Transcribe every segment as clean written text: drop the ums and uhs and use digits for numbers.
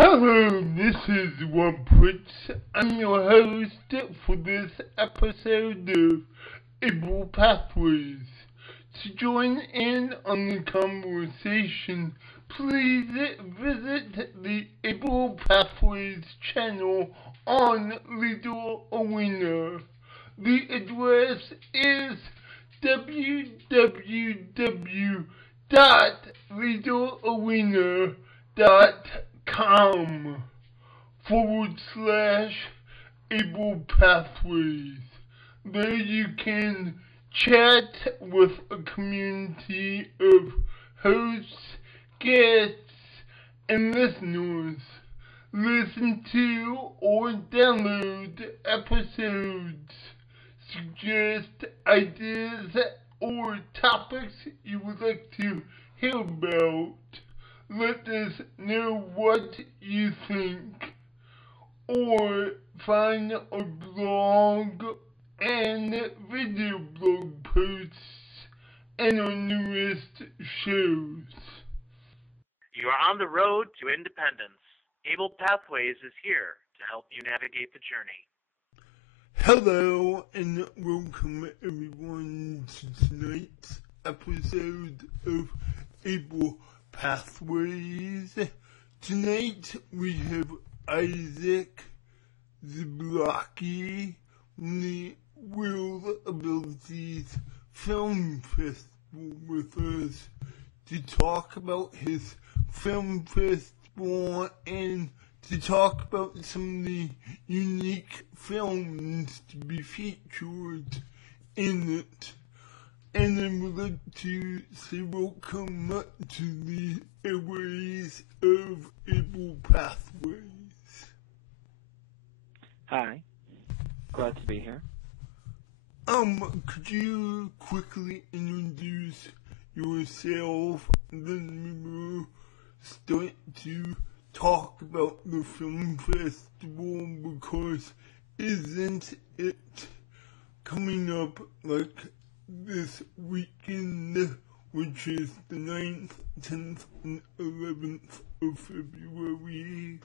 Hello, this is Pritz. I'm your host for this episode of Able Pathways. To join in on the conversation, please visit the Able Pathways channel on Little Arena. The address is www.littlearena.com/Able Pathways. There you can chat with a community of hosts, guests, and listeners. Listen to or download episodes. Suggest ideas or topics you would like to hear about. Let us know what you think. Or find our blog and video blog posts and our newest shows. You are on the road to independence. Able Pathways is here to help you navigate the journey. Hello and welcome everyone to tonight's episode of Able Pathways. Tonight we have Isaac Zablocki from the World Abilities Film Festival with us to talk about his film festival and to talk about some of the unique films to be featured in it. And I would like to say welcome to the airways of Able Pathways. Hi, glad to be here. Could you quickly introduce yourself, and then we will start to talk about the film festival, because isn't it coming up like this weekend, which is the 9th, 10th, and 11th of February?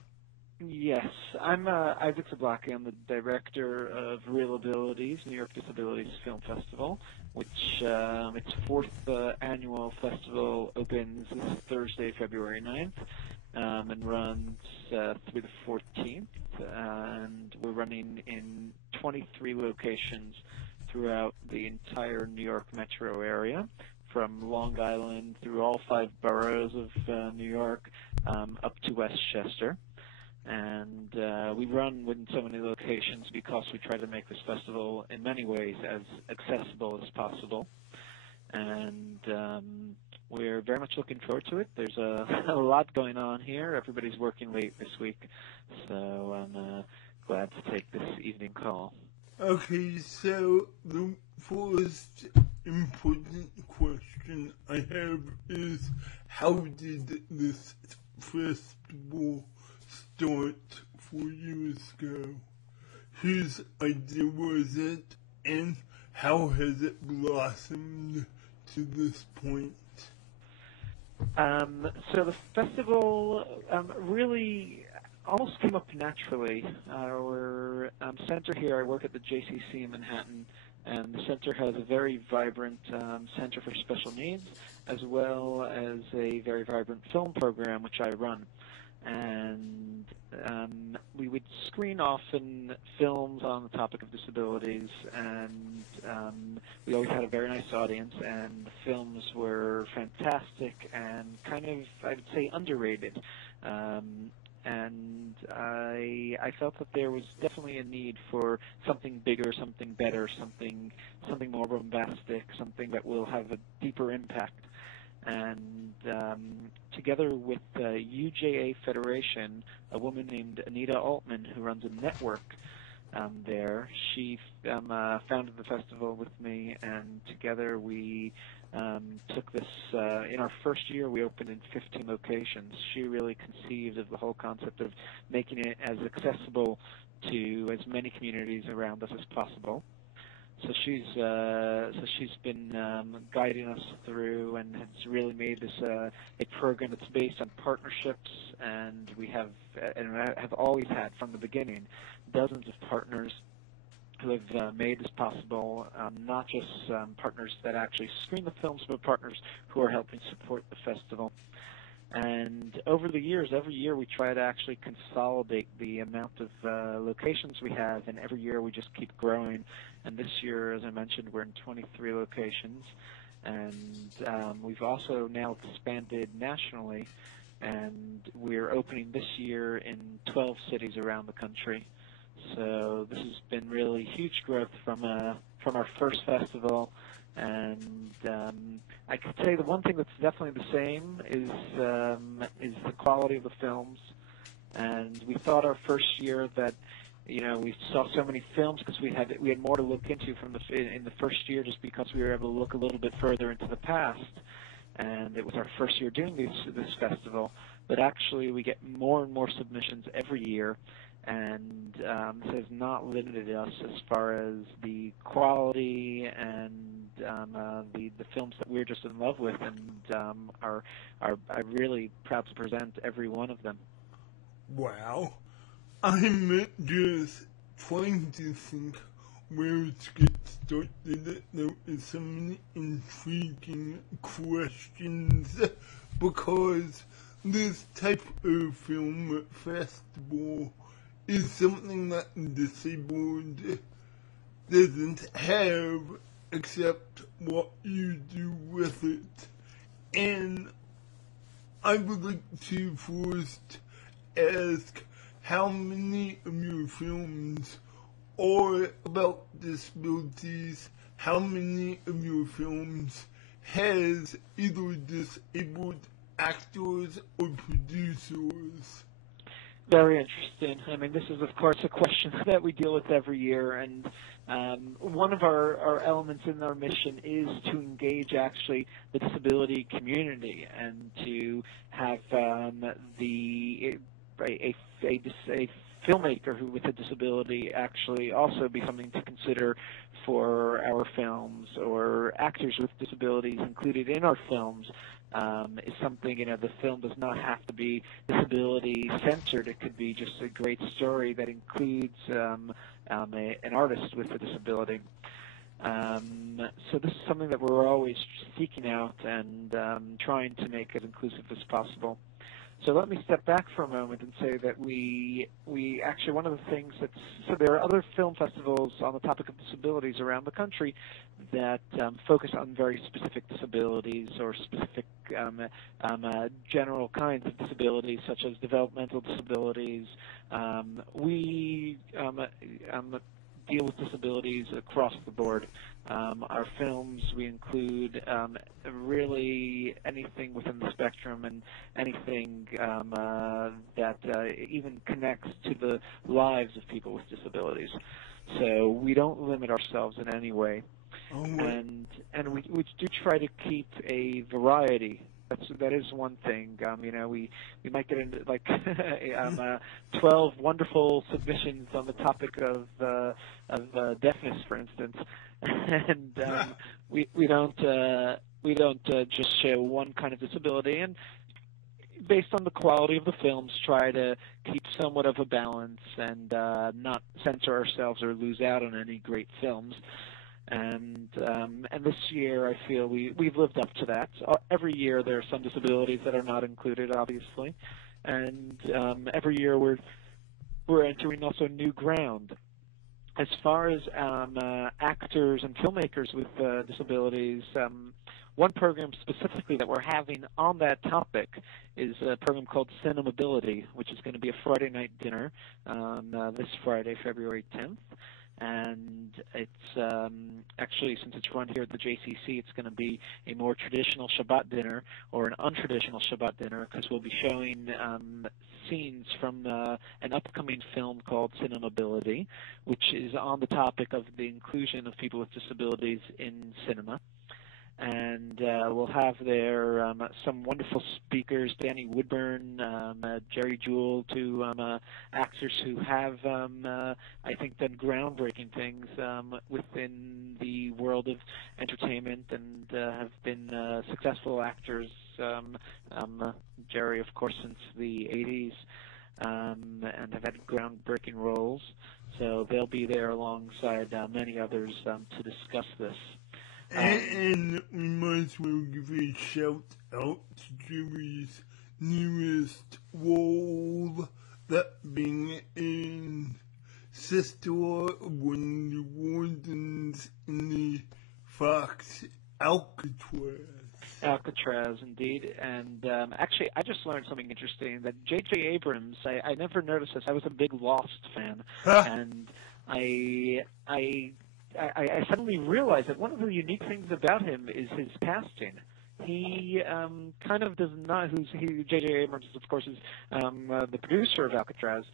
Yes, I'm Isaac Zablocki. I'm the director of Real Abilities, New York Disabilities Film Festival, which its fourth annual festival opens this Thursday, February 9th, and runs through the 14th. And we're running in 23 locations throughout the entire New York metro area, from Long Island through all 5 boroughs of New York up to Westchester. And we run within so many locations because we try to make this festival in many ways as accessible as possible. And we're very much looking forward to it. There's a lot going on here. Everybody's working late this week, so I'm glad to take this evening call. Okay, so the first important question I have is, how did this festival start 4 years ago? Whose idea was it, and how has it blossomed to this point? So the festival really almost came up naturally. Our center here, I work at the JCC in Manhattan, and the center has a very vibrant center for special needs, as well as a very vibrant film program, which I run. And we would screen often films on the topic of disabilities, and we always had a very nice audience, and the films were fantastic and kind of, I would say, underrated. And I felt that there was definitely a need for something bigger, something better, something more bombastic, something that will have a deeper impact. And together with UJA Federation, a woman named Anita Altman, who runs a network there, she founded the festival with me, and together we took this, in our first year we opened in 15 locations. She really conceived of the whole concept of making it as accessible to as many communities around us as possible. So she's been guiding us through, and has really made this a program that's based on partnerships. And we have always had from the beginning dozens of partners who have made this possible. Not just partners that actually screen the films, but partners who are helping support the festival. And over the years, every year we try to actually consolidate the amount of locations we have, and every year we just keep growing. And this year, as I mentioned, we're in 23 locations, and we've also now expanded nationally, and we're opening this year in 12 cities around the country. So this has been really huge growth from our first festival. And I can say the one thing that's definitely the same is the quality of the films. And we thought our first year that, you know, we saw so many films because we had more to look into in the first year, just because we were able to look a little bit further into the past. And it was our first year doing this festival. But actually, we get more and more submissions every year. And this has not limited us as far as the quality and the films that we're just in love with, and are really proud to present every one of them. Wow. I'm just trying to think where to get started. There is so many intriguing questions, because this type of film festival is something that disabled doesn't have, except what you do with it. And I would like to first ask, how many of your films are about disabilities? How many of your films has either disabled actors or producers? Very interesting. I mean, this is, of course, a question that we deal with every year, and one of our elements in our mission is to engage, actually, the disability community, and to have a filmmaker who with a disability actually also be something to consider for our films, or actors with disabilities included in our films. Is something, you know, the film does not have to be disability centered. It could be just a great story that includes an artist with a disability. So this is something that we're always seeking out and trying to make as inclusive as possible. So let me step back for a moment and say that we actually, one of the things so there are other film festivals on the topic of disabilities around the country that focus on very specific disabilities or specific general kinds of disabilities, such as developmental disabilities. We deal with disabilities across the board. Our films, we include really anything within the spectrum, and anything that even connects to the lives of people with disabilities. So we don't limit ourselves in any way. And we do try to keep a variety. That is one thing. You know, we might get into like 12 wonderful submissions on the topic of deafness, for instance, and we don't just show one kind of disability. And based on the quality of the films, try to keep somewhat of a balance and not censor ourselves or lose out on any great films. And this year, I feel we've lived up to that. Every year, there are some disabilities that are not included, obviously, and every year we're entering also new ground. As far as actors and filmmakers with disabilities, one program specifically that we're having on that topic is a program called Cinemability, which is going to be a Friday night dinner this Friday, February 10th. And it's actually, since it's run here at the JCC, it's going to be a more traditional Shabbat dinner, or an untraditional Shabbat dinner, because we'll be showing scenes from an upcoming film called Cinemability, which is on the topic of the inclusion of people with disabilities in cinema. and we'll have there some wonderful speakers, Danny Woodburn, Jerry Jewell, two actors who have, I think, done groundbreaking things within the world of entertainment and have been successful actors. Jerry, of course, since the 80s, and have had groundbreaking roles. So they'll be there alongside many others to discuss this. And we might as well give a shout out to Jerry's newest role, that being in Sister of one of the wardens in the Fox Alcatraz, indeed. And actually, I just learned something interesting, that J.J. Abrams, I never noticed this. I was a big Lost fan, and I suddenly realized that one of the unique things about him is his casting. He kind of does not. J.J. Abrams, of course, is the producer of Alcatraz,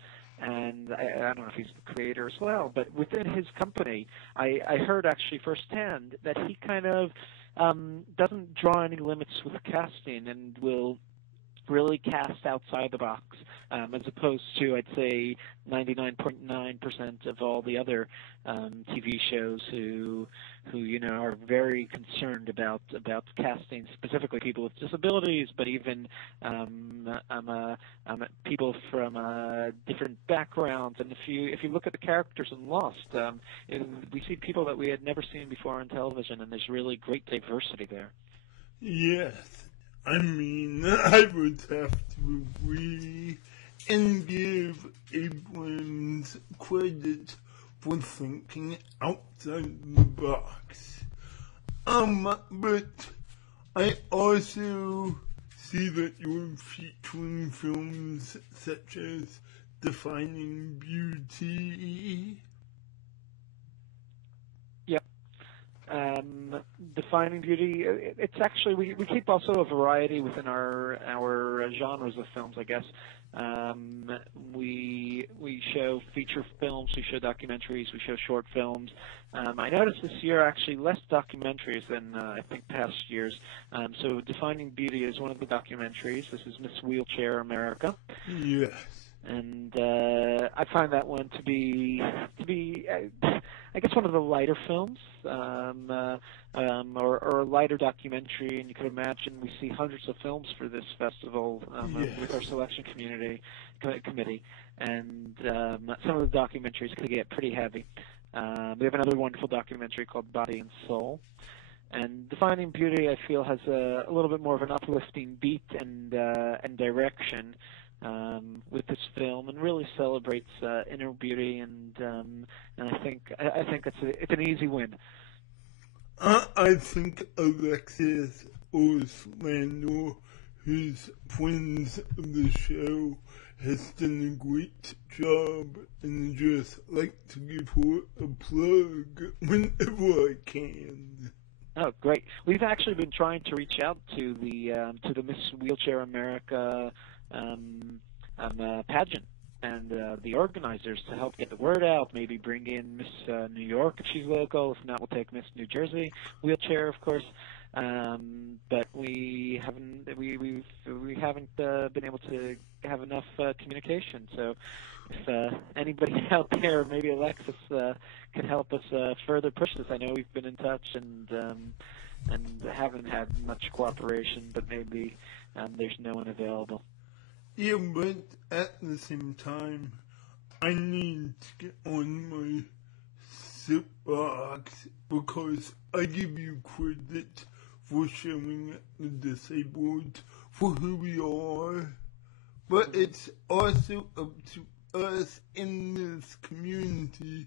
and I don't know if he's the creator as well. But within his company, I heard actually firsthand that he kind of doesn't draw any limits with casting and will really cast outside the box, as opposed to, I'd say, 99.9% of all the other TV shows who are very concerned about casting specifically people with disabilities, but even people from different backgrounds. And if you look at the characters in Lost, we see people that we had never seen before on television, and there's really great diversity there. Yes. I mean, I would have to agree and give Abrams credit for thinking outside the box. But I also see that you're featuring films such as Defining Beauty. Defining Beauty, it's actually, we keep also a variety within our genres of films, I guess. We show feature films, we show documentaries, we show short films. I noticed this year actually less documentaries than I think past years. So Defining Beauty is one of the documentaries. This is Miss Wheelchair America. Yes. And I find that one to be I guess one of the lighter films, or a lighter documentary. And you could imagine we see hundreds of films for this festival with our selection committee, and some of the documentaries could get pretty heavy. We have another wonderful documentary called Body and Soul. And Defining Beauty, I feel, has a little bit more of an uplifting beat and direction with this film, and really celebrates inner beauty, and I think it's an easy win. I think Alexis Orlando, who's friends of the show, has done a great job, and I just like to give her a plug whenever I can. Oh, great! We've actually been trying to reach out to the Miss Wheelchair America pageant and the organizers to help get the word out. Maybe bring in Miss New York if she's local. If not, we'll take Miss New Jersey Wheelchair, of course. But we haven't been able to have enough communication. So if anybody out there, maybe Alexis, can help us further push this. I know we've been in touch and haven't had much cooperation, but maybe there's no one available. Yeah, but at the same time, I need to get on my soapbox because I give you credit for showing the disabled for who we are, but it's also up to us in this community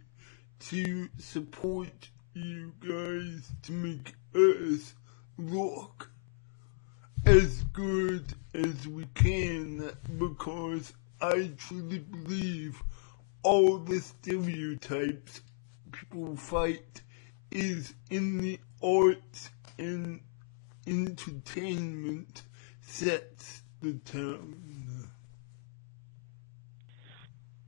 to support you guys to make us look as good as we can, because I truly believe all the stereotypes people fight is in the arts and entertainment sets the tone.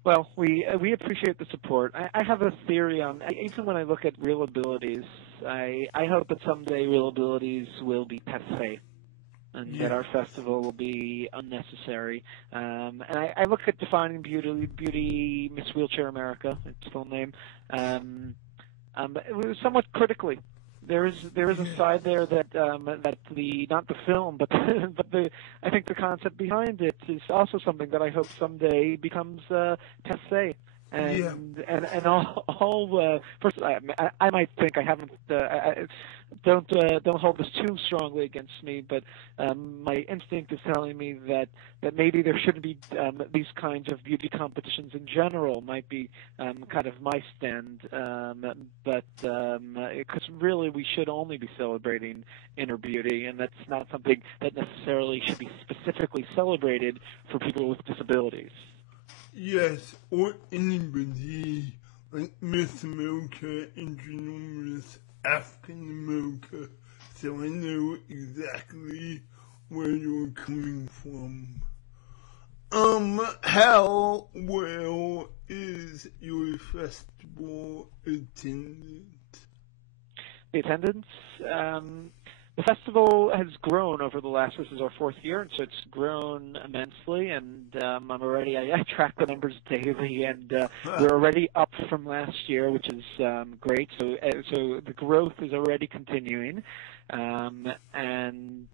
Well, we appreciate the support. I have a theory on, even when I look at Real Abilities, I hope that someday Real Abilities will be passé, and that our festival will be unnecessary. And I look at Defining Beauty Miss Wheelchair America, its full name, it was somewhat critically. There is a side there that the not the film, but I think the concept behind it is also something that I hope someday becomes passé. And all first I might think I haven't don't hold this too strongly against me, but my instinct is telling me that maybe there shouldn't be these kinds of beauty competitions in general. Might be kind of my stand, but because really we should only be celebrating inner beauty, and that's not something that necessarily should be specifically celebrated for people with disabilities. Yes, or anybody like Miss America and Miss African America, so I know exactly where you're coming from. How well is your festival attended? The attendance? The festival has grown over the last, this is our 4th year, and so it's grown immensely, and I track the numbers daily, and we're already up from last year, which is great. So the growth is already continuing, and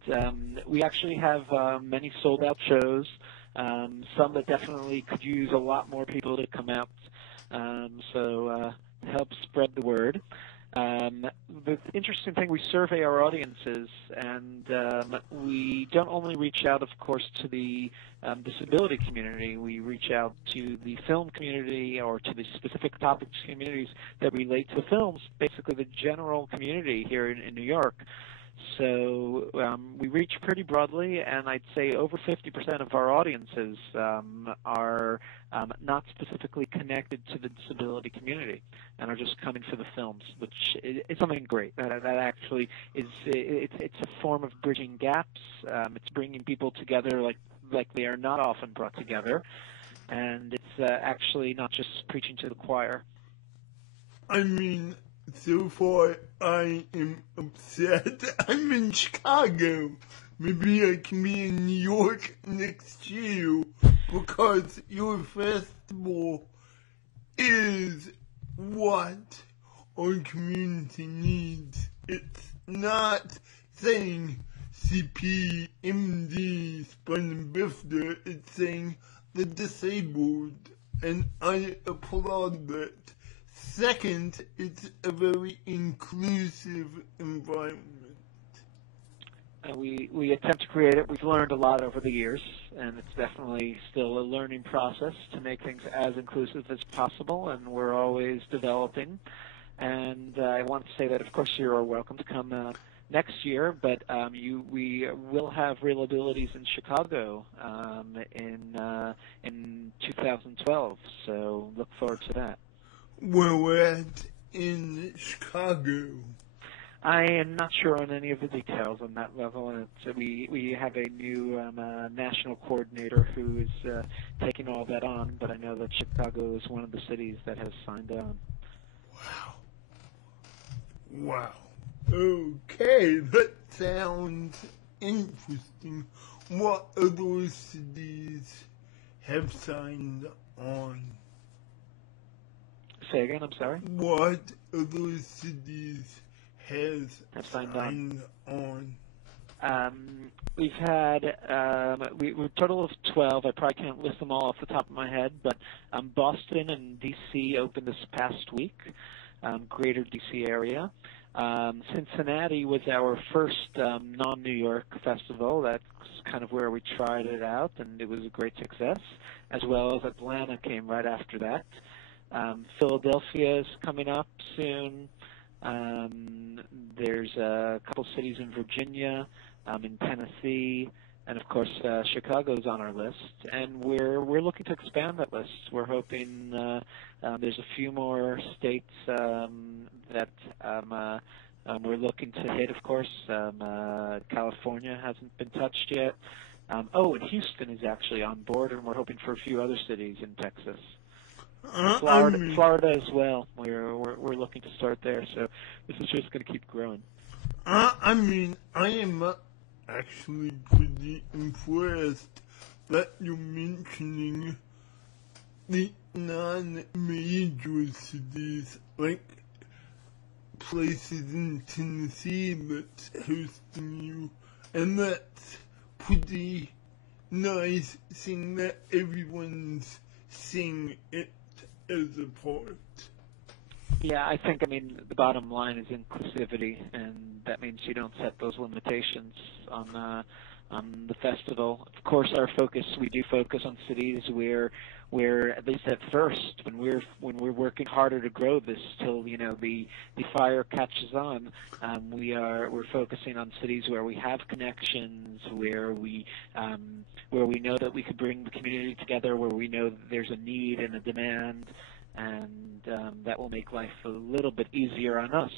we actually have many sold-out shows, some that definitely could use a lot more people to come out, so help spread the word. The interesting thing, we survey our audiences, and we don't only reach out, of course, to the disability community. We reach out to the film community or to the specific topics communities that relate to films, basically the general community here in New York. So we reach pretty broadly, and I'd say over 50% of our audiences are not specifically connected to the disability community and are just coming for the films, which is something great. That actually is it's a form of bridging gaps. It's bringing people together like they are not often brought together, and it's actually not just preaching to the choir. I mean, so far I am upset. I'm in Chicago. Maybe I can be in New York next year, because your festival is what our community needs. It's not saying CP, MD, spinal bifida, it's saying the disabled, and I applaud that. Second, it's a very inclusive environment. We attempt to create it. We've learned a lot over the years, and it's definitely still a learning process to make things as inclusive as possible, and we're always developing. And I want to say that, of course, you're welcome to come next year, but we will have Real Abilities in Chicago in 2012, so look forward to that. Where we're at in Chicago. I am not sure on any of the details on that level, and we have a new national coordinator who is taking all that on, but I know that Chicago is one of the cities that has signed on. Wow. Okay, that sounds interesting. What other cities have signed on? Say again, I'm sorry? What other cities have signed on? We've had we're a total of 12. I probably can't list them all off the top of my head, but Boston and D.C. opened this past week, greater D.C. area. Cincinnati was our first non-New York festival. That's kind of where we tried it out, and it was a great success, as well as Atlanta came right after that. Philadelphia is coming up soon. There's a couple cities in Virginia, in Tennessee, and of course Chicago's on our list. And we're looking to expand that list. We're hoping there's a few more states that we're looking to hit. Of course, California hasn't been touched yet. And Houston is actually on board, and we're hoping for a few other cities in Texas. Florida as well. We're looking to start there, so this is just going to keep growing. I mean, I am actually pretty impressed that you're mentioning the non-major cities, like places in Tennessee that's hosting you, and that's pretty nice seeing that everyone's seeing it as a part. Yeah, I mean, the bottom line is inclusivity, and that means you don't set those limitations on the festival. Of course, we do focus on cities where at least at first, when we're working harder to grow this till the fire catches on, we're focusing on cities where we have connections, where we know that we could bring the community together, where we know that there's a need and a demand, and that will make life a little bit easier on us.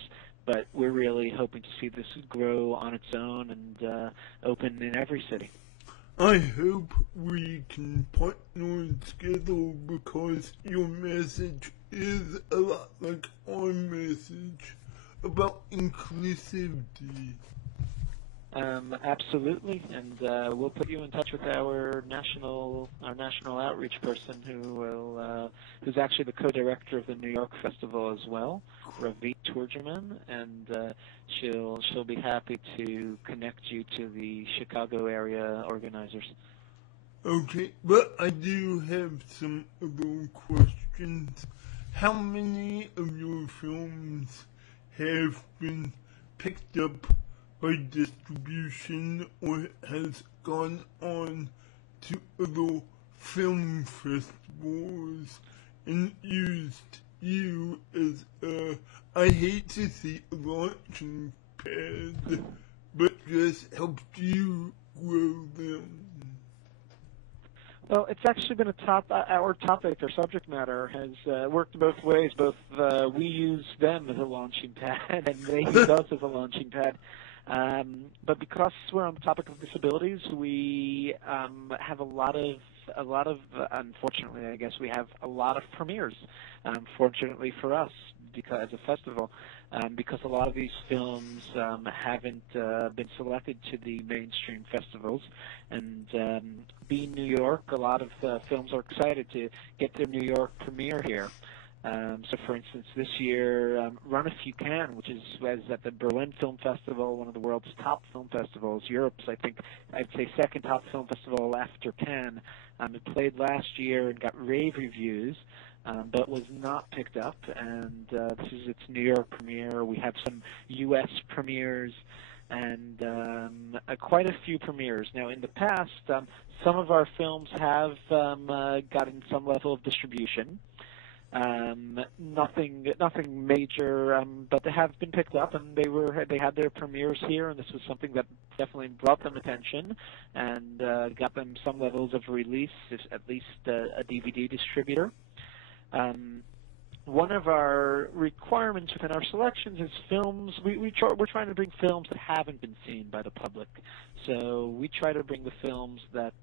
But we're really hoping to see this grow on its own and open in every city. I hope we can partner together because your message is a lot like our message about inclusivity. Absolutely, and we'll put you in touch with our national outreach person who's actually the co-director of the New York Festival as well, Ravit Turgeman, and she'll be happy to connect you to the Chicago area organizers. Okay, but I do have some other questions. How many of your films have been picked up by distribution or has gone on to other film festivals and used you as I hate to say a launching pad, but just helped you grow them? Well, it's actually been our topic, our subject matter has worked both ways. Both we use them as a launching pad and they use us as a launching pad. But because we're on the topic of disabilities, we have a lot of unfortunately, I guess we have a lot of premieres. Fortunately for us, because as a festival, because a lot of these films haven't been selected to the mainstream festivals, and being New York, a lot of films are excited to get their New York premiere here. So, for instance, this year, Run If You Can, which is at the Berlin Film Festival, one of the world's top film festivals, Europe's, I'd say, second top film festival after Cannes. It played last year and got rave reviews, but was not picked up. And this is its New York premiere. We have some U.S. premieres and quite a few premieres. Now, in the past, some of our films have gotten some level of distribution. Nothing major, but they have been picked up, and they had their premieres here, and this was something that definitely brought them attention and got them some levels of release, at least a DVD distributor. One of our requirements within our selections is films. We're trying to bring films that haven't been seen by the public, so we try to bring the films that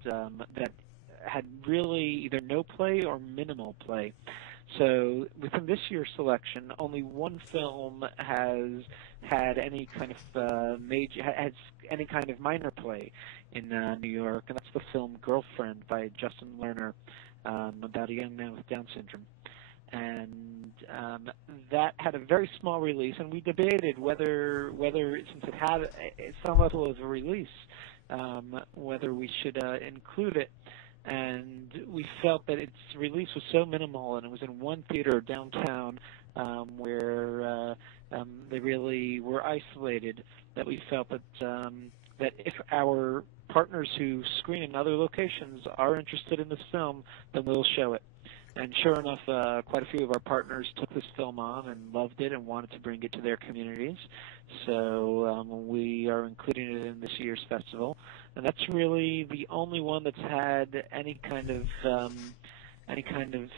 had really either no play or minimal play. So within this year's selection, only one film has had any kind of minor play in New York, and that's the film Girlfriend by Justin Lerner, about a young man with Down syndrome. And that had a very small release, and we debated whether since it had some level of a release, whether we should include it. And we felt that its release was so minimal, and it was in one theater downtown where they really were isolated, that we felt that if our partners who screen in other locations are interested in this film, then we'll show it. And sure enough, quite a few of our partners took this film on and loved it and wanted to bring it to their communities. So we are including it in this year's festival. And that's really the only one that's had any kind of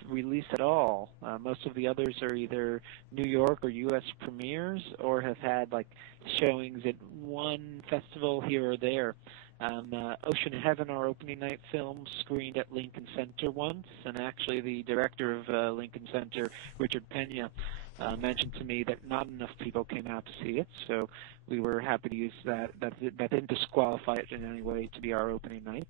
release at all. Most of the others are either New York or U.S. premieres, or have had like showings at one festival here or there. Ocean Heaven, our opening night film, screened at Lincoln Center once, and actually the director of Lincoln Center, Richard Pena, mentioned to me that not enough people came out to see it, so we were happy to use that. That didn't disqualify it in any way to be our opening night.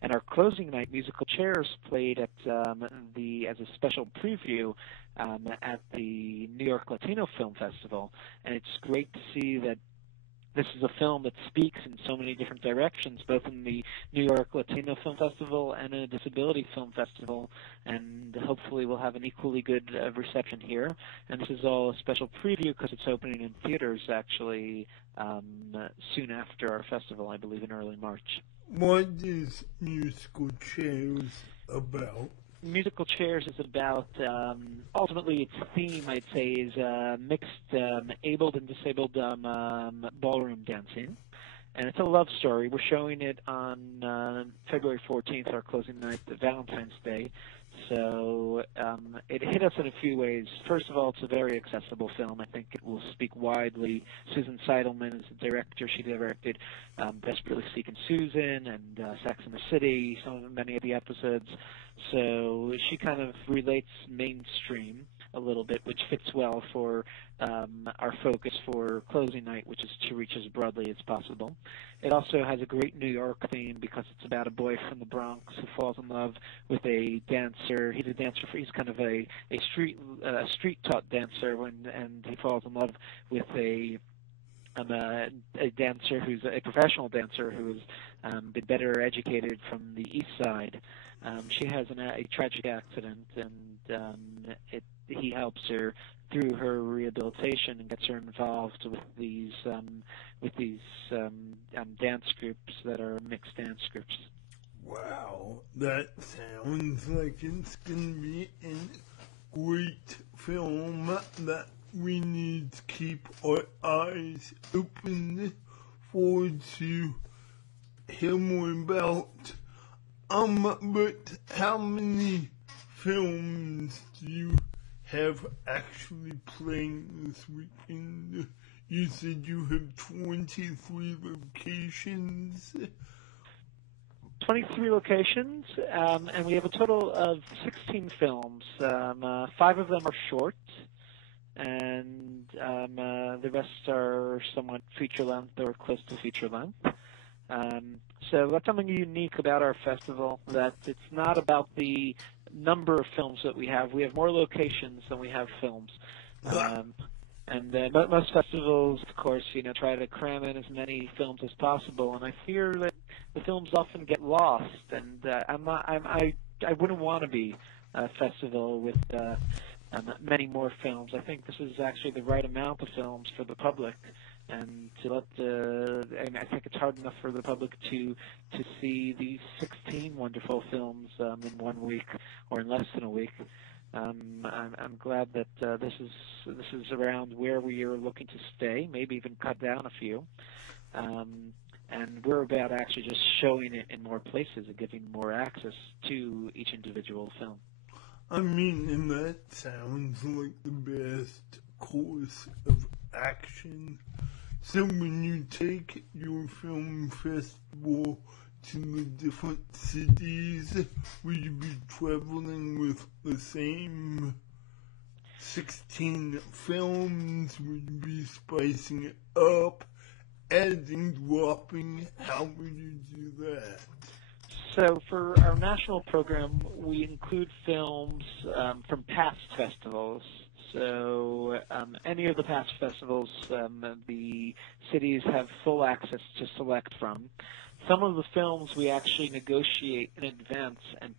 And our closing night, Musical Chairs, played at as a special preview at the New York Latino Film Festival, and it's great to see that this is a film that speaks in so many different directions, both in the New York Latino Film Festival and a Disability Film Festival, and hopefully we'll have an equally good reception here. And this is all a special preview because it's opening in theaters actually soon after our festival, I believe in early March. What is Musical Chairs about? Musical Chairs is about, ultimately its theme, I'd say, is mixed abled and disabled ballroom dancing. And it's a love story. We're showing it on February 14th, our closing night, Valentine's Day. So it hit us in a few ways. First of all, it's a very accessible film. I think it will speak widely. Susan Seidelman is the director. She directed Desperately Seeking Susan and Sex and the City, many of the episodes. So she kind of relates mainstream a little bit, which fits well for our focus for closing night, which is to reach as broadly as possible. It also has a great New York theme because it's about a boy from the Bronx who falls in love with a dancer. He's a dancer. He's kind of a street-taught dancer, and he falls in love with a dancer who's a professional dancer who has been better educated from the East Side. She has a tragic accident, and he helps her through her rehabilitation and gets her involved with these dance groups that are mixed dance groups. Wow, that sounds like it's going to be a great film that we need to keep our eyes open forward to hear more about. But how many films do you have actually playing this weekend? You said you have 23 locations. 23 locations, and we have a total of 16 films. 5 of them are short, and the rest are somewhat feature-length or close to feature-length. So that's something unique about our festival, that it's not about the number of films that we have. We have more locations than we have films. And most festivals, of course, try to cram in as many films as possible, and I fear that the films often get lost, and I wouldn't want to be a festival with many more films. I think this is actually the right amount of films for the public, and I think it's hard enough for the public to see these 16 wonderful films in 1 week or in less than a week. I'm glad that this is around where we are looking to stay, maybe even cut down a few. And we're about actually just showing it in more places and giving more access to each individual film. I mean, and that sounds like the best course of action. So when you take your film festival to the different cities, will you be traveling with the same 16 films? Will you be spicing it up, adding, dropping? How will you do that? So for our national program, we include films from past festivals. So any of the past festivals, the cities have full access to select from. Some of the films we actually negotiate in advance and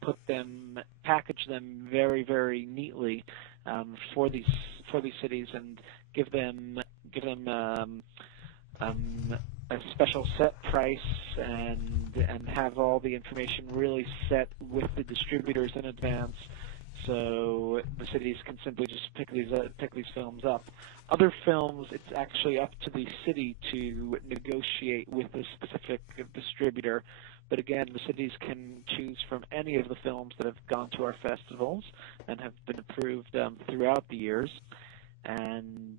package them very, very neatly for these cities, and give them a special set price and have all the information really set with the distributors in advance, so the cities can simply just pick these films up. Other films, it's actually up to the city to negotiate with a specific distributor. But again, the cities can choose from any of the films that have gone to our festivals and have been approved throughout the years. And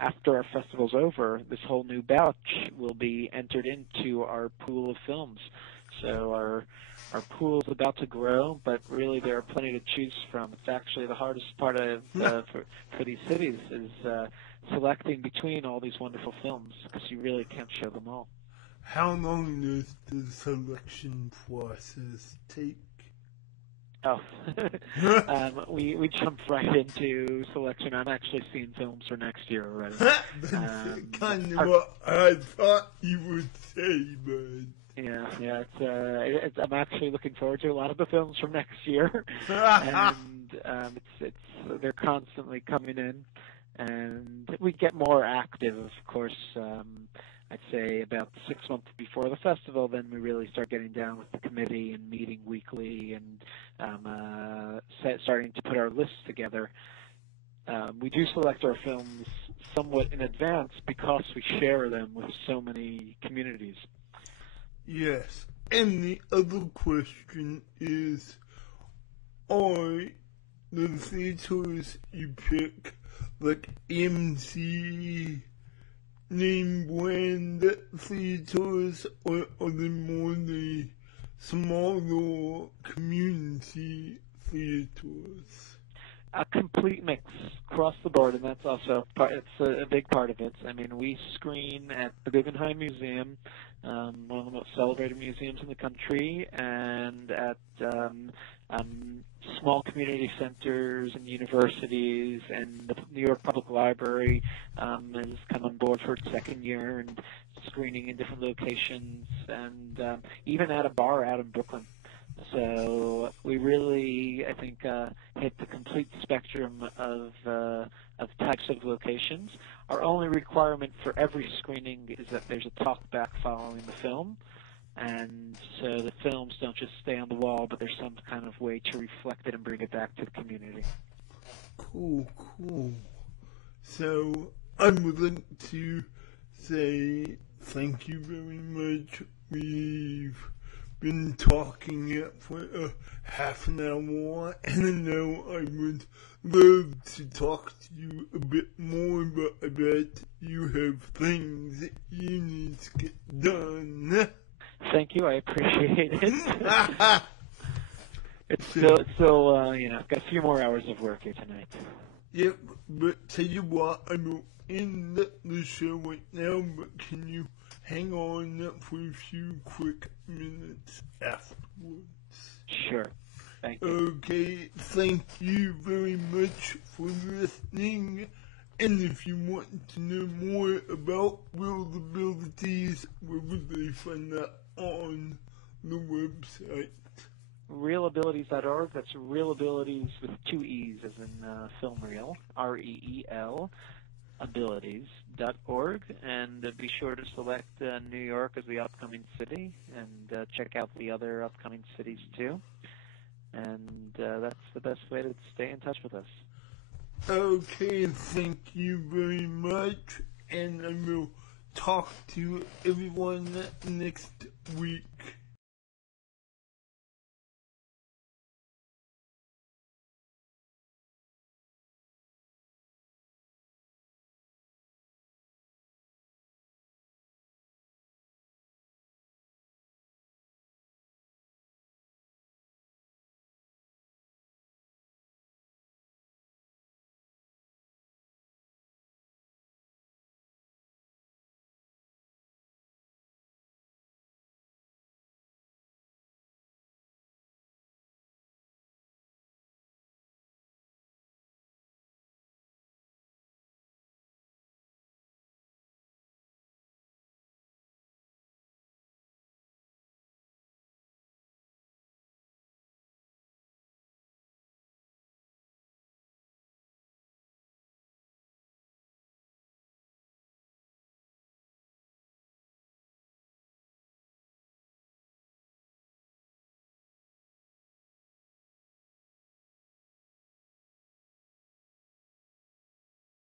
after our festival's over, this whole new batch will be entered into our pool of films. So our pool is about to grow, but really there are plenty to choose from. It's actually the hardest part of for these cities is selecting between all these wonderful films, because you really can't show them all. How long does the selection process take? Oh, we jumped right into selection. I'm actually seeing films for next year already. That's kind of what I thought you would say, bud. Yeah. I'm actually looking forward to a lot of the films from next year, and they're constantly coming in, and we get more active, of course. I'd say about 6 months before the festival, then we really start getting down with the committee and meeting weekly and starting to put our lists together. We do select our films somewhat in advance because we share them with so many communities. Yes, and the other question is, are the theaters you pick like MC name brand theaters, or are they more the smaller community theaters? A complete mix across the board, and that's also it's a big part of it. I mean, we screen at the Guggenheim Museum, one of the most celebrated museums in the country, and at small community centers and universities, and the New York Public Library has come on board for its second year and screening in different locations, and even at a bar out in Brooklyn. So we really, I think, hit the complete spectrum of types of locations. Our only requirement for every screening is that there's a talkback following the film, and so the films don't just stay on the wall, but there's some kind of way to reflect it and bring it back to the community. Cool. So I would like to say thank you very much. We've been talking for half an hour, and I know I would love to talk to you a bit more, but I bet you have things that you need to get done. Thank you, I appreciate it. It's still I've got a few more hours of work here tonight. Yep, but tell you what, I will end the show right now, but can you hang on for a few quick minutes afterwards? Sure. Thank you. Okay, thank you very much for listening. And if you want to know more about Disabilities, where would they find that on the website? Realabilities.org. That's Realabilities with 2 E's as in film reel, REEL, abilities.org, and be sure to select New York as the upcoming city, and check out the other upcoming cities too. And that's the best way to stay in touch with us. Okay, thank you very much, and I will talk to everyone next week.